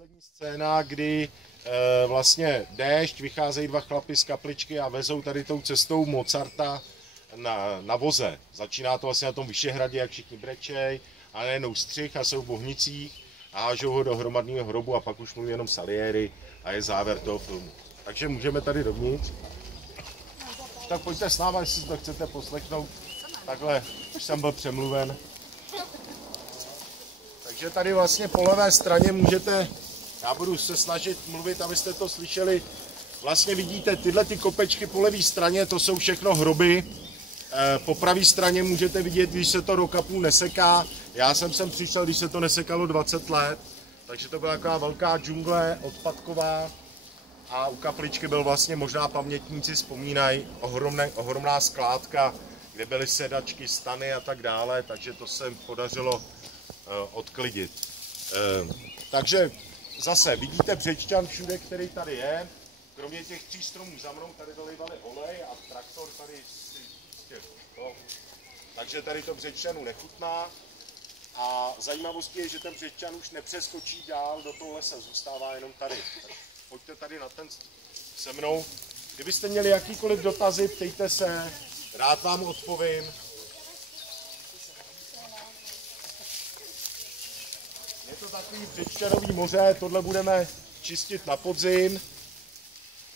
poslední scéna, kdy vlastně déšť, vycházejí dva chlapi z kapličky a vezou tady tou cestou Mozarta na voze. Začíná to vlastně na tom Vyšehradě, jak všichni brečej, a najednou střih a jsou v ohnicích a hážou ho do hromadného hrobu a pak už mluví jenom Salieri a je závěr toho filmu. Takže můžeme tady dovnitř. Tak pojďte s náma, jestli to chcete poslechnout. Takhle, už jsem byl přemluven. Takže tady vlastně po levé straně můžete, já budu se snažit mluvit, abyste to slyšeli. Vlastně vidíte tyhle ty kopečky po levé straně, to jsou všechno hroby. Po pravé straně můžete vidět, když se to roka půl neseká. Já jsem sem přišel, když se to nesekalo 20 let. Takže to byla taková velká džungle odpadková. A u kapličky byl vlastně, možná pamětníci vzpomínají, ohromná skládka, kde byly sedačky, stany a tak dále, takže to se podařilo odklidit. Takže zase vidíte břečťan všude, který tady je. Kromě těch 3 stromů za mnou tady dolejvali olej a traktor tady takže tady to břečťanu nechutná. A zajímavostí je, že ten břečťan už nepřeskočí dál do toho lesa, zůstává jenom tady. Tak pojďte tady na ten se mnou. Kdybyste měli jakýkoliv dotazy, ptejte se, rád vám odpovím. Je to takový břečťanový moře, tohle budeme čistit na podzim.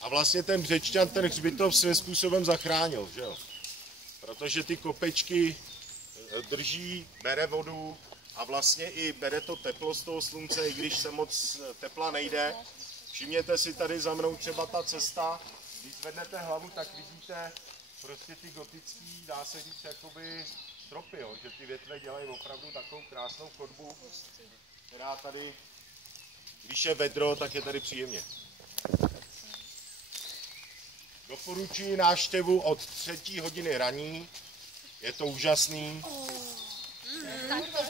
A vlastně ten břečťan, ten hřbitov svým způsobem zachránil, že jo? Protože ty kopečky drží, bere vodu a vlastně i bere to teplo z toho slunce, i když se moc tepla nejde. Všimněte si tady za mnou třeba ta cesta, když zvednete hlavu, tak vidíte prostě ty gotický, dá se říct, jakoby stropy, jo? Že ty větve dělají opravdu takovou krásnou chodbu, která tady, když je vedro, tak je tady příjemně. Doporučuji návštěvu od 3. hodiny raní, je to úžasný,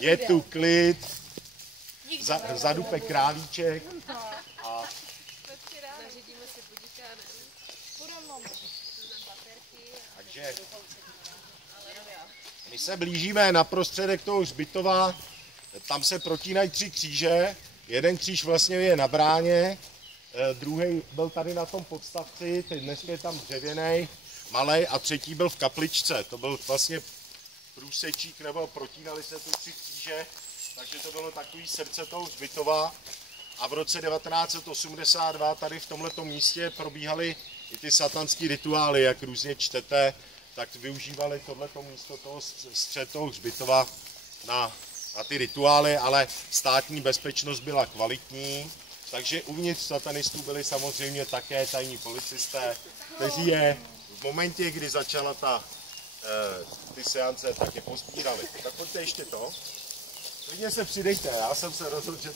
je tu klid, zadupe králíček a takže my se blížíme na prostředek toho hřbitova, tam se protínají 3 kříže, jeden kříž vlastně je na bráně, druhý byl tady na tom podstavci, teď dneska je tam dřevěnej, malej, a třetí byl v kapličce. To byl vlastně průsečík, nebo protínali se tu 3 kříže, takže to bylo takový srdce toho hřbitova. A v roce 1982 tady v tomhletom místě probíhaly i ty satanský rituály, jak různě čtete, tak využívali tohleto místo toho střed toho hřbitova na ty rituály, ale státní bezpečnost byla kvalitní. Takže uvnitř satanistů byli samozřejmě také tajní policisté, kteří je v momentě, kdy začala ty seance, tak je pozbírali. Tak pojďte ještě to. Klidně se přidejte, já jsem se rozhodl, že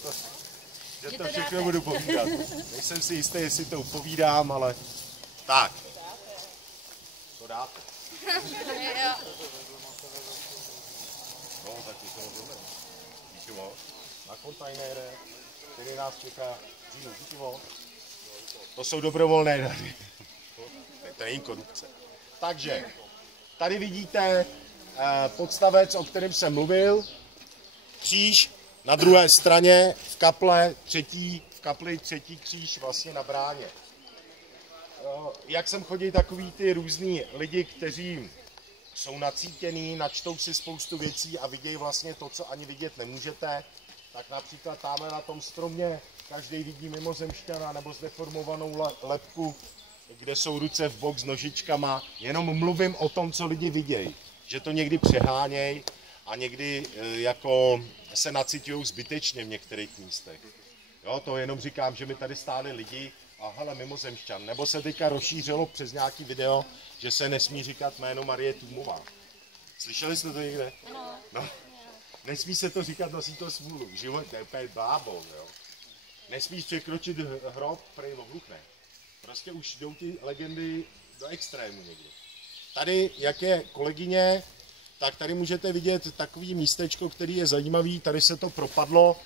to všechno budu povídat. Nejsem si jistý, jestli to upovídám, ale tak. To dáte. No, tak to rozumím. Díky moc. Na kontajnere, který nás čeká říjnu. Díky moc. To jsou dobrovolné dary. To není korupce. Takže, tady vidíte podstavec, o kterém jsem mluvil. Kříž na druhé straně, v kapli třetí kříž vlastně na bráně. Jak sem chodí takový ty různý lidi, kteří jsou nacítěný, načtou si spoustu věcí a vidějí vlastně to, co ani vidět nemůžete, tak například tamhle na tom stromě každý vidí mimozemšťana nebo zdeformovanou lebku, kde jsou ruce v bok s nožičkama. Jenom mluvím o tom, co lidi vidějí, že to někdy přehánějí a někdy jako se nacitují zbytečně v některých místech. Jo, to jenom říkám, že mi tady stáli lidi a hele, mimozemšťan. Nebo se teďka rozšířilo přes nějaký video, že se nesmí říkat jméno Marie Tůmová. Slyšeli jste to někde? No. Nesmí se to říkat, nosí to smůlu. Život je úplně blábol, jo. Nesmíš překročit hrob, prej ohluchne. Prostě už jdou ty legendy do extrému někdy. Tady, jak je kolegyně, tak tady můžete vidět takový místečko, který je zajímavý. Tady se to propadlo.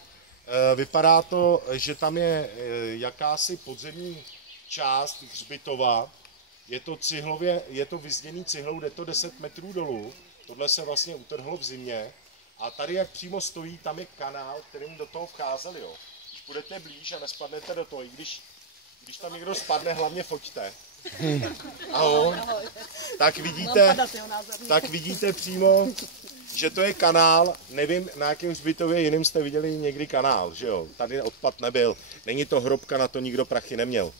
Vypadá to, že tam je jakási podzemní část hřbitova. Je to vyzděný cihlou, jde to 10 metrů dolů. Tohle se vlastně utrhlo v zimě. A tady, jak přímo stojí, tam je kanál, kterým do toho vcházeli. Jo. půjdete blíž a nespadnete do toho, i když tam někdo spadne, hlavně foťte. Ahoj. Tak vidíte přímo, že to je kanál, nevím, na jakém hřbitově jiným jste viděli někdy kanál, že jo, tady odpad nebyl, není to hrobka, na to nikdo prachy neměl.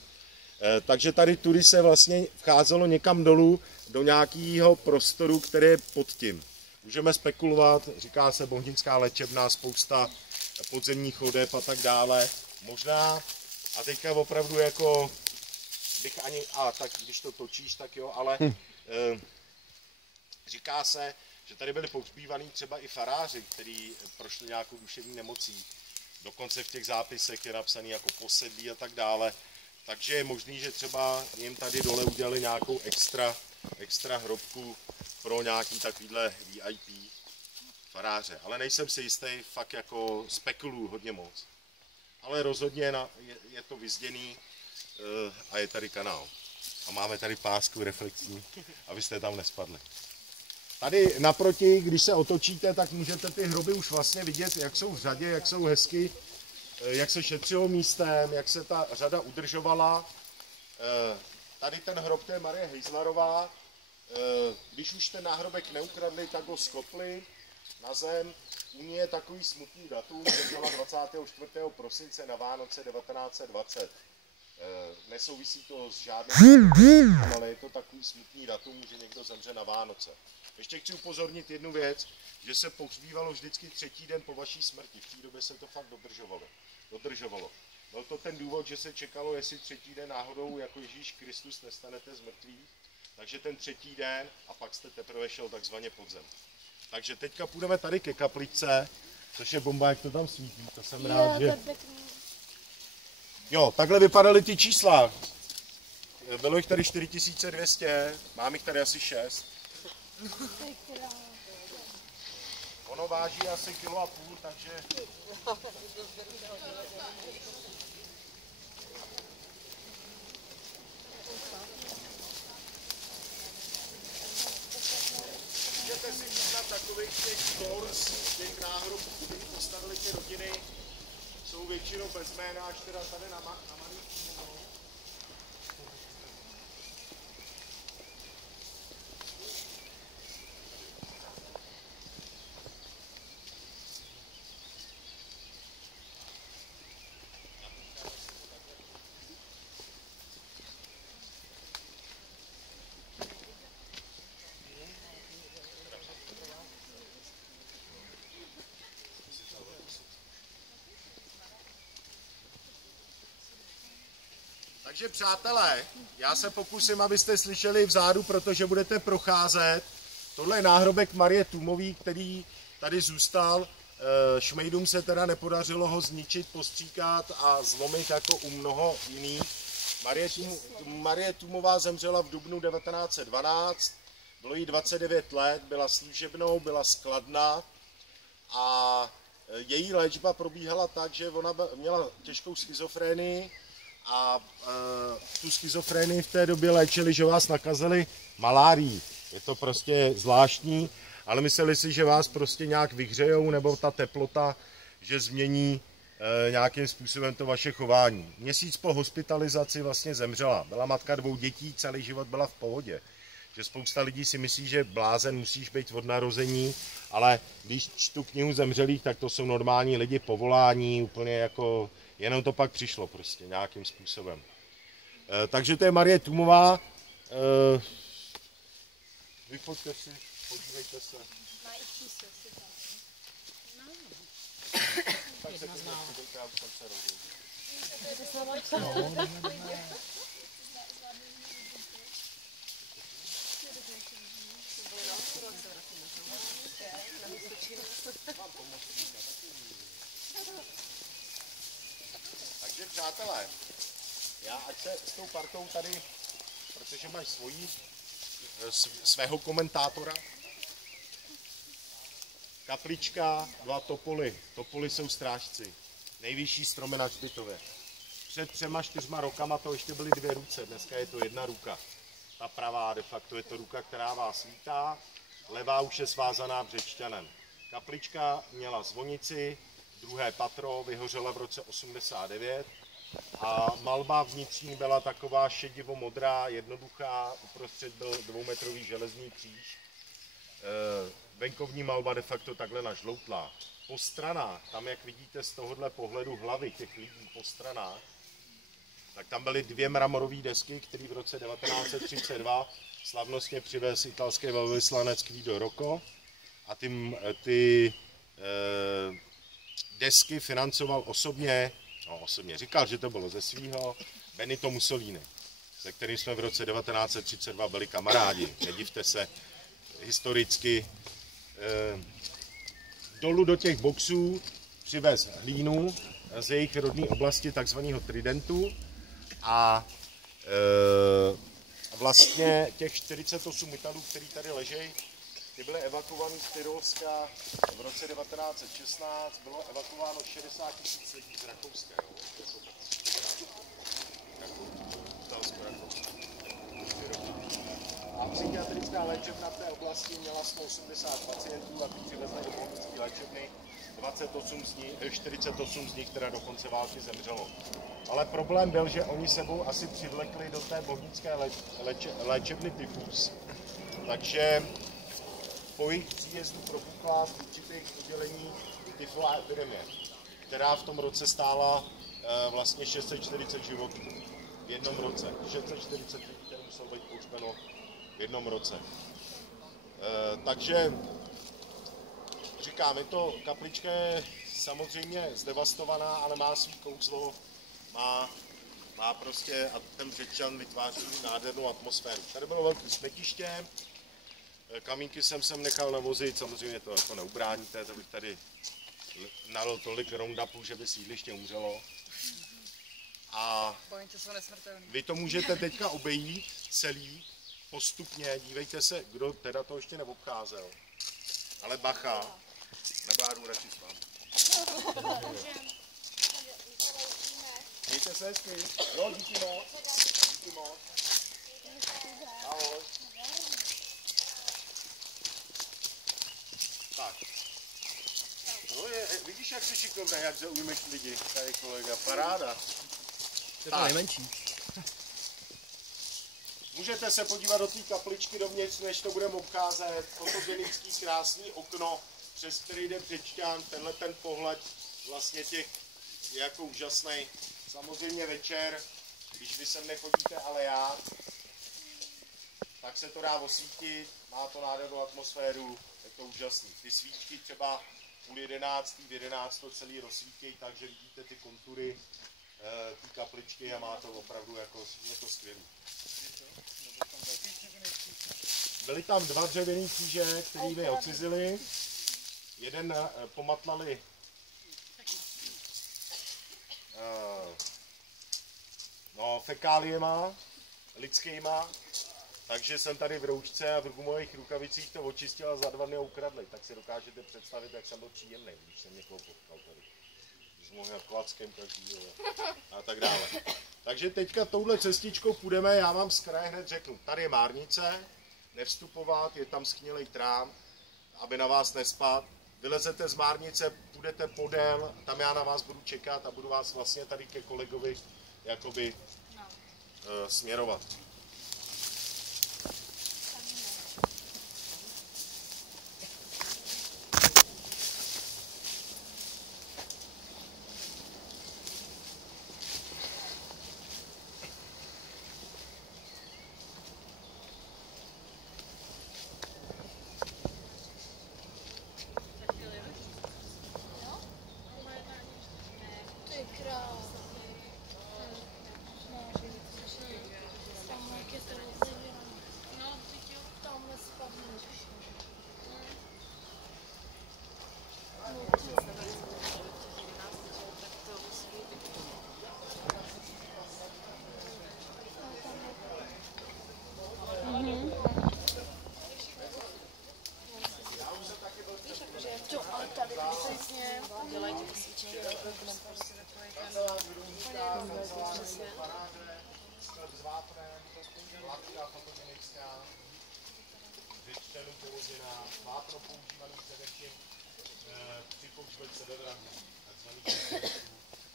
Takže tady tudy se vlastně vcházelo někam dolů do nějakého prostoru, který je pod tím. Můžeme spekulovat, říká se Bohninská léčebna, spousta podzemních chodeb a tak dále. Možná, a teďka opravdu jako bych ani, tak když to točíš, tak jo, ale říká se, že tady byli pohřbívaný třeba i faráři, kteří prošli nějakou duševní nemocí. Dokonce v těch zápisech je napsaný jako posedlí a tak dále. Takže je možný, že třeba jim tady dole udělali nějakou extra hrobku pro nějaký takovýhle VIP faráře. Ale nejsem si jistý, fakt jako spekuluju hodně moc. Ale rozhodně je to vyzděný a je tady kanál. A máme tady pásku reflexní, abyste tam nespadli. Tady naproti, když se otočíte, tak můžete ty hroby už vlastně vidět, jak jsou v řadě, jak jsou hezky, jak se šetřilo místem, jak se ta řada udržovala. Tady ten hrob, to je Marie Hejzlarová. Když už ten náhrobek neukradli, tak ho skopli na zem. U ní je takový smutný datum, že byla 24. prosince na Vánoce 1920. Nesouvisí to s žádným, ale je to takový smutný datum, že někdo zemře na Vánoce. Ještě chci upozornit jednu věc, že se pohřbívalo vždycky 3. den po vaší smrti. V té době se to fakt dodržovalo. Byl to ten důvod, že se čekalo, jestli 3. den náhodou jako Ježíš Kristus nestanete z mrtvých, takže ten 3. den a pak jste teprve šel takzvaně pod zem. Takže teďka půjdeme tady ke kapličce, což je bomba, jak to tam svítí, to jsem rád, že... Jo, takhle vypadaly ty čísla. Bylo jich tady 4200, mám jich tady asi 6. Ono váží asi 1,5 kg, takže... Můžete si všimnout takových těch tors, těch náhrobků, který postavili ty rodiny, jsou většinou bez jména, až teda tady na malý přímo. Takže přátelé, já se pokusím, abyste slyšeli vzadu, protože budete procházet. Tohle je náhrobek Marie Tůmové, který tady zůstal. Šmejdům se teda nepodařilo ho zničit, postříkat a zlomit jako u mnoho jiných. Marie Tůmová zemřela v dubnu 1912, bylo jí 29 let, byla služebnou, byla skladná a její léčba probíhala tak, že ona měla těžkou schizofrenii a tu schizofrenii v té době léčili, že vás nakazili malárií. Je to prostě zvláštní, ale mysleli si, že vás prostě nějak vyhřejou nebo ta teplota, že změní nějakým způsobem to vaše chování. Měsíc po hospitalizaci vlastně zemřela. Byla matka 2 dětí, celý život byla v pohodě. Že spousta lidí si myslí, že blázen musíš být od narození, ale když čtu knihu zemřelých, tak to jsou normální lidi, povolání, úplně jako, jenom to pak přišlo prostě nějakým způsobem. Takže to je Marie Tůmová. Vyfoťte si, podívejte se. Má i číslo, si tak. Tak se podívejte, já už jsem se rozhodl. Takže přátelé, já ať se s tou partou tady, protože máš svého komentátora, kaplička, 2 topoly. Topoly jsou strážci. Nejvyšší stromy na hřbitově. Před 3-4 rokama to ještě byly 2 ruce, dneska je to 1 ruka. Ta pravá de facto je to ruka, která vás vítá, levá už je svázaná břečťanem. Kaplička měla zvonici, druhé patro, vyhořela v roce 89 a malba vnitřní byla taková šedivo-modrá, jednoduchá, uprostřed byl 2metrový železný kříž. Venkovní malba de facto takhle nažloutlá. Po stranách, tam jak vidíte z tohohle pohledu hlavy těch lidí po stranách, tak tam byly 2 mramorové desky, které v roce 1932 slavnostně přivez italský velvyslanec Guido Rocco a ty desky financoval osobně, říkal, že to bylo ze svýho, Benito Mussolini, se kterým jsme v roce 1932 byli kamarádi. Nedivte se, historicky dolů do těch boxů přivez hlínu z jejich rodné oblasti, takzvaného Tridentu, a vlastně těch 48 Italů, který tady ležejí, ty byly evakuovaný z Tyrolska v roce 1916, bylo evakuováno 60 000 lidí z Rakouska. A psychiatrická léčebna v té oblasti měla 180 pacientů a když přivezli do pohodnické léčebny, 48 z nich teda do konce války zemřelo. Ale problém byl, že oni sebou asi přivlekli do té bohnické léčebny tyfus. Takže po jejich příjezdu propukla v určitých oddělení tyfová epidemie, která v tom roce stála vlastně 640 životů v jednom roce. 640 lidí, které muselo být pohřbeno v jednom roce. Takže říkám, je to kaplička je samozřejmě zdevastovaná, ale má svý kouzlo, má prostě a ten Břečan vytváří nádhernou atmosféru. Tady bylo velké smetiště, kamínky jsem sem nechal navozit, samozřejmě to jako neubráníte, to bych tady nalil tolik roundupu, že by sídliště umřelo. A vy to můžete teďka obejít celý, postupně, dívejte se, kdo teda to ještě neobcházel. Ale bacha, nebo já jdu radši s vámi. Mějte se hezky. Jo, díky moc. Díky moc. Ahoj. Tak. No vidíš, jak jsi šikovný, jak zaujmeš lidi, tady kolega, paráda. To je to nejmenší. Můžete se podívat do té kapličky dovnitř, než to budeme obcházet. Fotogenický krásný okno, přes který jde Břečťan, tenhle ten pohled vlastně těch je jako úžasný. Samozřejmě večer, když vy sem nechodíte, ale já, tak se to dá osvítit, má to nádhernou atmosféru, je to úžasný. Ty svíčky třeba v 11 to celý rozsvítějí, takže vidíte ty kontury té kapličky a má to opravdu jako, je to skvělý. Byly tam 2 dřevěný kříže, který mi odcizili. Jeden pomatlali fekáliema, lidskýma, takže jsem tady v roušce a v gumových rukavicích to očistil a za 2 dny ukradli. Tak si dokážete představit, jak jsem byl příjemný, když jsem někoho potkal tady. S mojím klackem každý a tak dále. Takže teďka touhle cestičkou půjdeme, já vám z kraje hned řeknu, tady je márnice, nevstupovat, je tam schnilej trám, aby na vás nespadl. Vylezete z márnice, půjdete podél, tam já na vás budu čekat a budu vás vlastně tady ke kolegovi jakoby směrovat.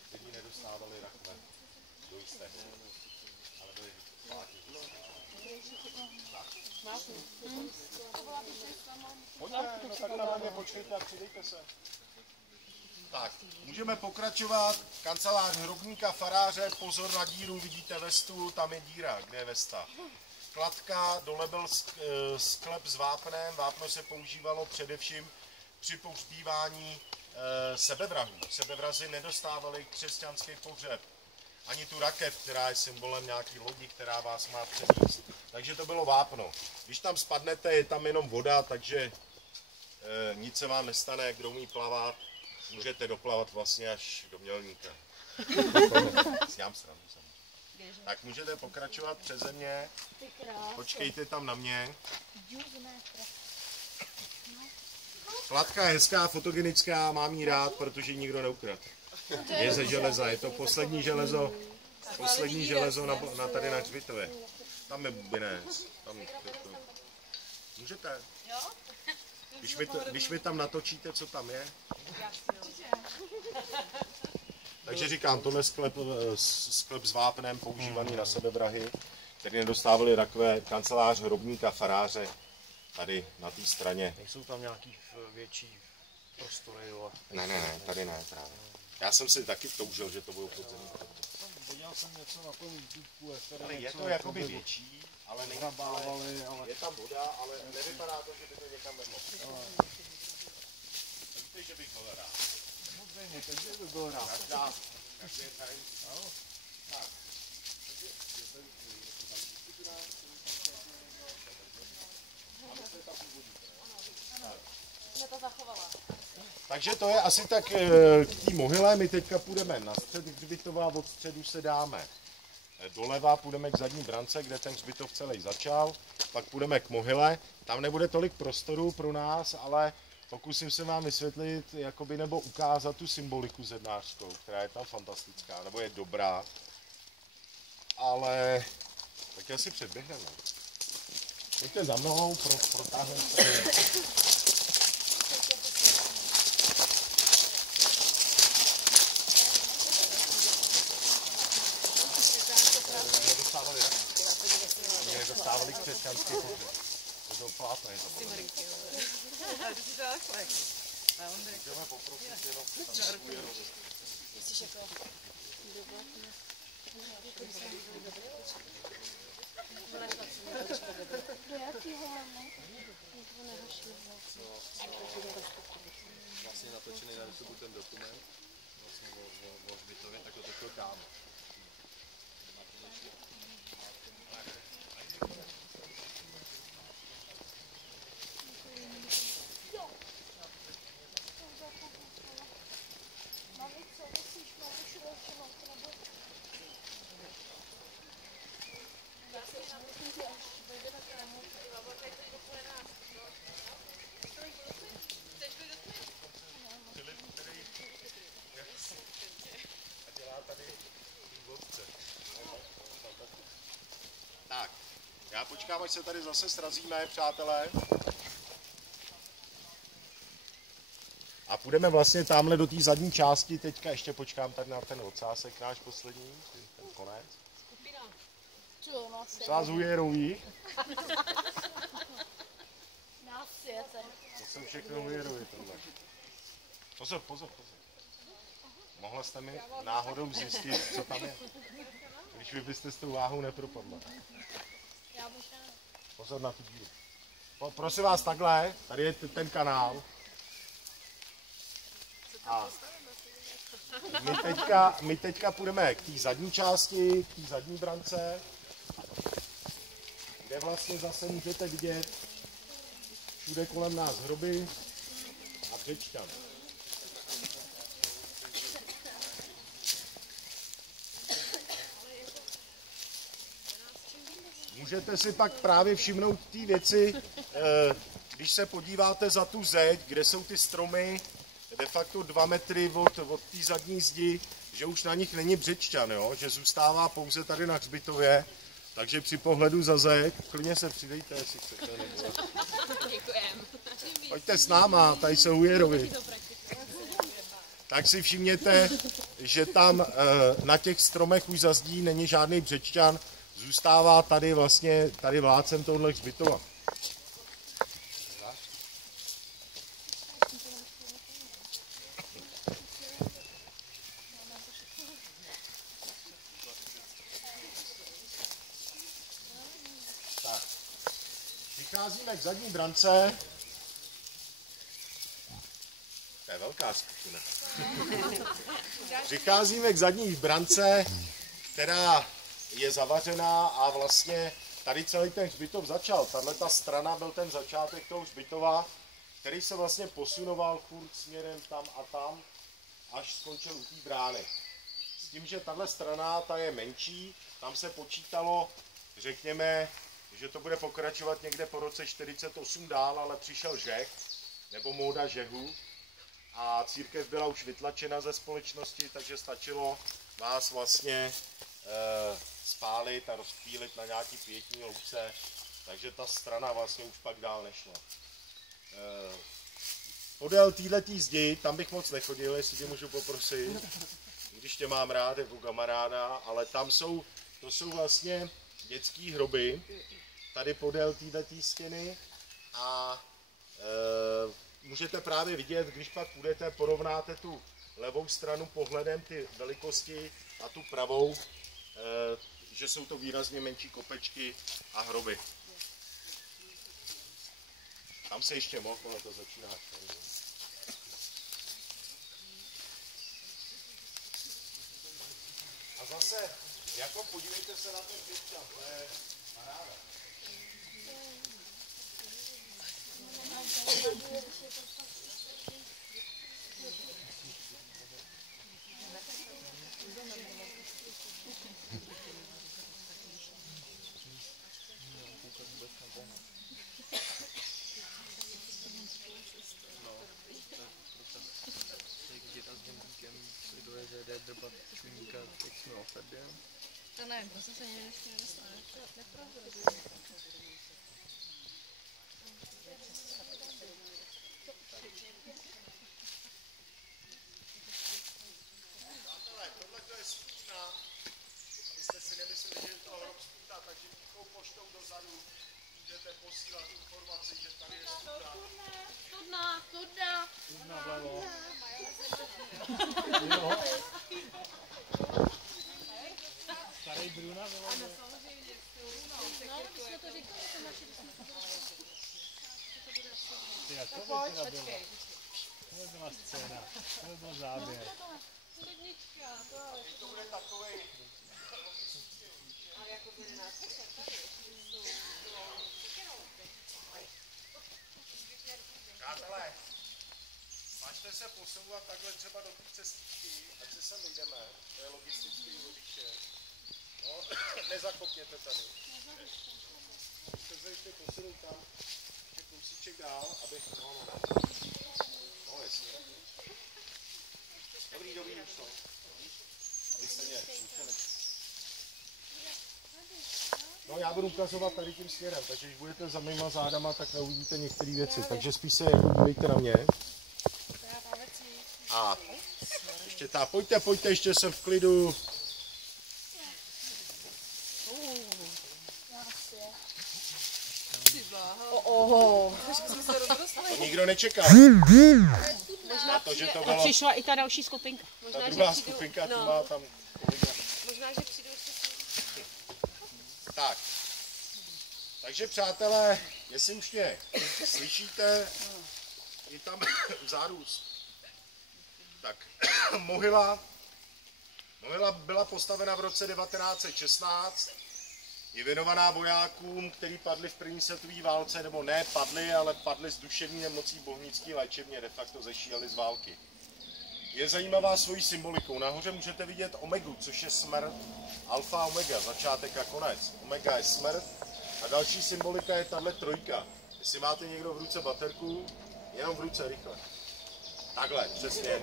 kteří nedostávali rakve do jistého. Ale byli vládní. Pojďte, no tak na mě počkejte a přidejte se. Tak, můžeme pokračovat. Kancelář hrobníka, faráře, pozor na díru, vidíte vestu, tam je díra, kde je vesta. Kladka, dole byl sklep s vápnem, vápno se používalo především při pohřbívání sebevrahů. Sebevrazi nedostávali křesťanský pohřeb, ani tu rakev, která je symbolem nějaký lodi, která vás má převízt. Takže to bylo vápno. Když tam spadnete, je tam jenom voda, takže nic se vám nestane, kdo umí plavat, můžete doplavat vlastně až do Mělníka. Tak můžete pokračovat přeze mě, počkejte tam na mě. Kladka je hezká, fotogenická, mám ji rád, protože ji nikdo neukradl. Je ze železa, je to poslední železo na tady na hřbitově. Tam je bubinec. Můžete? Když mi tam natočíte, co tam je. Takže říkám, tohle sklep s vápnem používaný na sebevrahy, který nedostávali rakve, kancelář hrobníka, faráře, tady na té straně. Nejsou tam nějaký větší prostory? Ne, tady ne právě. Já jsem si taky toužil, že to budou podzemní prostory. Viděl jsem něco na tom YouTube, ale je to jakoby větší, ale je tam voda, ale nevypadá to, že by to někam vedlo. Víte, že bych byl rád. Samozřejmě, takže by byl rád. Každý je tady. Tak. Takže to je asi tak k té mohyle. My teďka půjdeme na střed hřbitova, od středu se dáme doleva, půjdeme k zadní brance, kde ten hřbitov celý začal, pak půjdeme k mohyle. Tam nebude tolik prostoru pro nás, ale pokusím se vám vysvětlit, jakoby, nebo ukázat tu symboliku zednářskou, která je tam fantastická, nebo je dobrá. Ale tak asi předběhneme. Pojďte za mnou, protáhneme se. Nedostávali křesťanský pohřeb. To byl plátno, je to bylo. Můžeme poprosit jenom Vlastně natočený na YouTube ten dokument vlastně o hřbitově, tak to takhle kámo. Tak, já počkám, až se tady zase srazíme, přátelé. A půjdeme vlastně tamhle do té zadní části, teďka ještě počkám tady na ten ocásek náš poslední, ten konec. Vás hujerový. Nás sjete. To jsem všechno hujerový tohle. Pozor. Mohla jste mi náhodou zjistit, co tam je? Když vy byste s tou váhou nepropadla. Pozor na tu díru. Prosím vás takhle, tady je ten kanál. A my teďka půjdeme k té zadní části, k té zadní brance, kde vlastně zase můžete vidět všude kolem nás hroby a břečťan. Můžete si pak právě všimnout té věci, když se podíváte za tu zeď, kde jsou ty stromy, de facto 2 metry od té zadní zdi, že už na nich není břečťan, jo? Že zůstává pouze tady na hřbitově, takže při pohledu za zeď, klidně se přidejte, jestli chcete. Děkujem. Pojďte s náma, tady jsou Hujerovi. tak si všimněte, že tam na těch stromech už zazdí není žádný břečťan, zůstává tady vlastně tady vládcem tohohle hřbitova. Tak. Přicházíme k zadní brance. To je velká skupina. Přicházíme k zadní brance, která je zavařená a vlastně tady celý ten hřbitov začal. Tahle ta strana byl ten začátek toho hřbitova, který se vlastně posunoval furt směrem tam a tam, až skončil u té brány. S tím, že tahle strana ta je menší, tam se počítalo, řekněme, že to bude pokračovat někde po roce 48 dál, ale přišel žeh, nebo móda žehu, a církev byla už vytlačena ze společnosti, takže stačilo vás vlastně spálit a rozptýlit na nějaký pietní louce, takže ta strana vlastně už pak dál nešla. Podél téhletý zdi, tam bych moc nechodil, jestli tě můžu poprosit, když tě mám rád jako kamaráda, ale tam to jsou vlastně dětský hroby, tady podél téhletý stěny a můžete právě vidět, když pak půjdete, porovnáte tu levou stranu pohledem ty velikosti a tu pravou, že jsou to výrazně menší kopečky a hroby. Tam se ještě mohl, ale to začíná. A zase, jako podívejte se na ten pětčan, to je paráda. To nevím, prostě se někdo ještě nedostane. Přátelé, tohle je skutna, abyste si nemysleli, že je to hrob skutna, takže tichou poštou dozadu můžete posílat informaci, že tady je skutna. Studna. Studna vlevo. Starý Bruna vlevo. No, my jsme to říkali, to naši, když jsme to Ty, to by teda bylo. To by byla scéna, to by byl záběr. studnička. To bude takovej. Přátelé, snažte se posouvat takhle třeba do té cestičky, ať se sem dojdeme, to je logistický vodiče. No, nezakopněte tady. Můžete se ještě posunout tam, ještě kousíček dál, abych, no jasně. Dobrý, už to. Abyste mě slušeli. No já budu ukazovat tady tím směrem, takže když budete za mýma zádama, tak neuvidíte některé věci, takže spíš se jako dívejte na mě. A ještě pojďte, ještě jsem v klidu. To nikdo nečekal. Možná to, že to bylo, přišla i ta další skupinka. ta druhá skupinka, tu má tam. Možná, že přijdu ještě. Tak. Takže přátelé, jestli už mě slyšíte, je tam vzadu. Tak, mohyla byla postavena v roce 1916, je věnovaná vojákům, kteří padli v první světové válce, nebo ne padli, ale padli z duševní nemocí v Bohnické léčebně, de facto zešíjeli z války. Je zajímavá svojí symbolikou. Nahoře můžete vidět omegu, což je smrt, alfa a omega, začátek a konec. Omega je smrt a další symbolika je tahle trojka. Jestli máte někdo v ruce baterku, jenom v ruce, rychle. Takhle, přesně.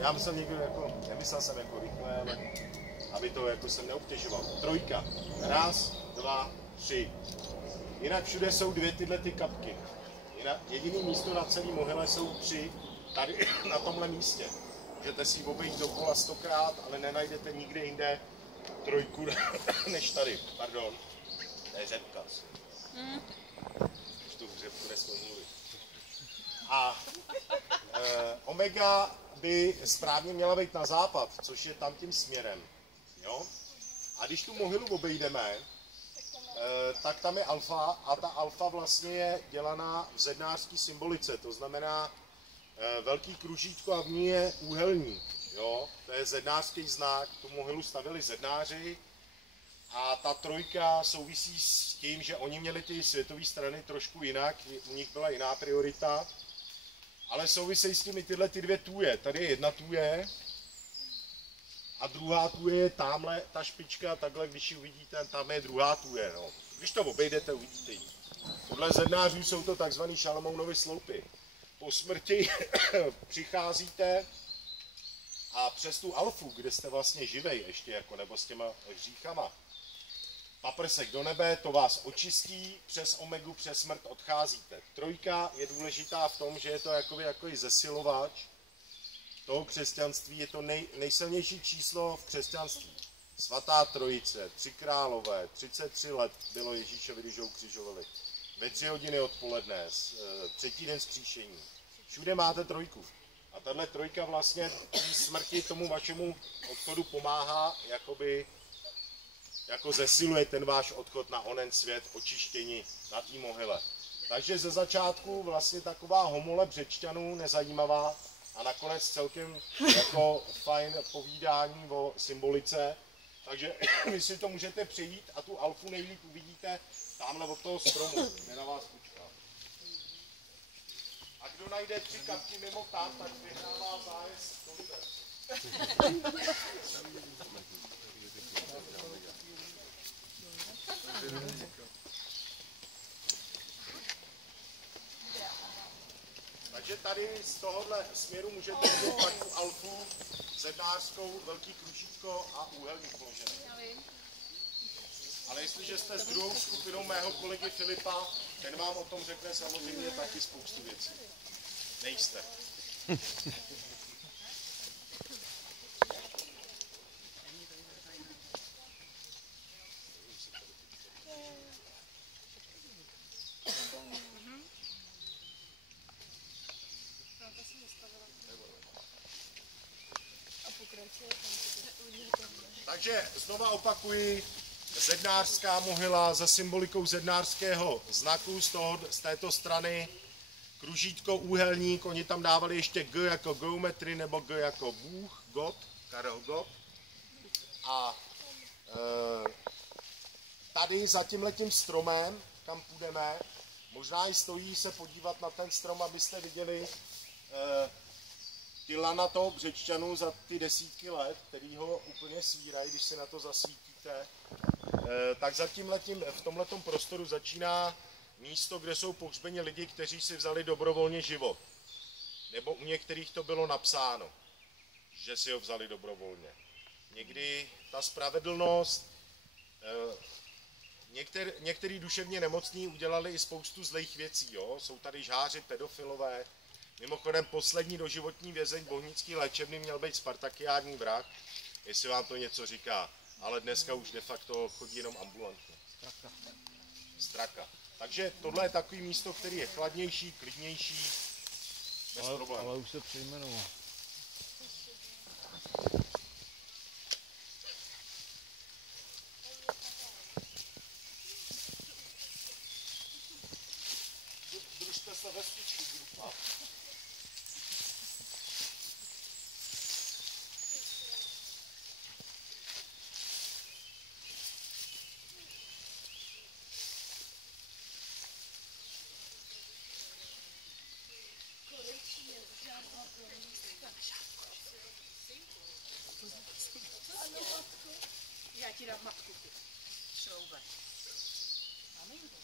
Já myslel někdo jako, nemyslel jsem jako rychle, ale aby to jako jsem neobtěžoval. Trojka. 1, 2, 3. Jinak všude jsou 2 tyhle ty kapky. Jediné místo na celý mohyle jsou 3 tady na tomhle místě. Můžete si ji obejít dokola 100krát, ale nenajdete nikde jinde trojku než tady. Pardon, to je řepka. Už tu řepku nesmím mluvit. A Omega by správně měla být na západ, což je tam tím směrem. Jo? A když tu mohylu obejdeme, tak tam je alfa a ta alfa vlastně je dělaná v zednářské symbolice, to znamená velký kružítko a v ní je úhelník. Jo? To je zednářský znak, tu mohylu stavili zednáři a ta trojka souvisí s tím, že oni měli ty světové strany trošku jinak, u nich byla jiná priorita, ale souvisejí s tím i tyhle ty dvě tůje. Tady je jedna tůje a druhá tůje je tamhle, ta špička, takhle, když ji uvidíte, tam je druhá tůje. No. Když to obejdete, uvidíte ji. Podle zednářů jsou to takzvané Šalamounovy sloupy. Po smrti přicházíte a přes tu alfu, kde jste vlastně živej ještě, jako, nebo s těma hříchama, paprsek do nebe, to vás očistí, přes omegu, přes smrt odcházíte. Trojka je důležitá v tom, že je to jako zesilovač toho křesťanství, je to nejsilnější číslo v křesťanství. Svatá trojice, 3 králové, 33 let bylo Ježíšovi, když ho ukřižovali. Ve 3 hodiny odpoledne, 3. den vzkříšení. Všude máte trojku. A tahle trojka vlastně té smrti tomu vašemu odchodu pomáhá, jako zesiluje ten váš odchod na onen svět, očištění na té mohyle. Takže ze začátku vlastně taková homole Břečťanů, nezajímavá, a nakonec celkem jako fajn povídání o symbolice. Takže vy si to můžete přejít a tu alfu nejlíp uvidíte tamhle od toho stromu, kde na vás počká. A kdo najde 3 kapky mimo tam, tak vyhrává zájezd do Liberce. Takže tady z tohohle směru můžete vidět pak tu alfu, zednářskou, velký kružítko a úhelník položený. Ale jestliže jste s druhou skupinou mého kolegy Filipa, ten vám o tom řekne samozřejmě taky spoustu věcí. Nejste. Takže znova opakuji, zednářská mohyla za symbolikou zednářského znaku z této strany, kružítko, úhelník, oni tam dávali ještě G jako geometry nebo G jako Bůh, God, Karel God. A tady za tímhletím stromem, kam půjdeme, možná i stojí se podívat na ten strom, abyste viděli ty lana toho Břečťanů za ty desítky let, který ho úplně svírají, když si na to zasvítíte, tak za tímhletím, v tomhletom prostoru začíná místo, kde jsou pohřbeni lidi, kteří si vzali dobrovolně život. Nebo u některých to bylo napsáno, že si ho vzali dobrovolně. Někdy ta spravedlnost, některý duševně nemocní udělali i spoustu zlých věcí. Jo? Jsou tady žháři, pedofilové. Mimochodem poslední doživotní vězeň bohnický léčebný měl být spartakiádní vrah, jestli vám to něco říká. Ale dneska už de facto chodí jenom ambulantně. Straka. Takže tohle je takový místo, který je chladnější, klidnější, bez problémů. Ale už se přejmenoval. Držte se ve styčku, grupa. Já ti dám matku. Šroubek. Maminko.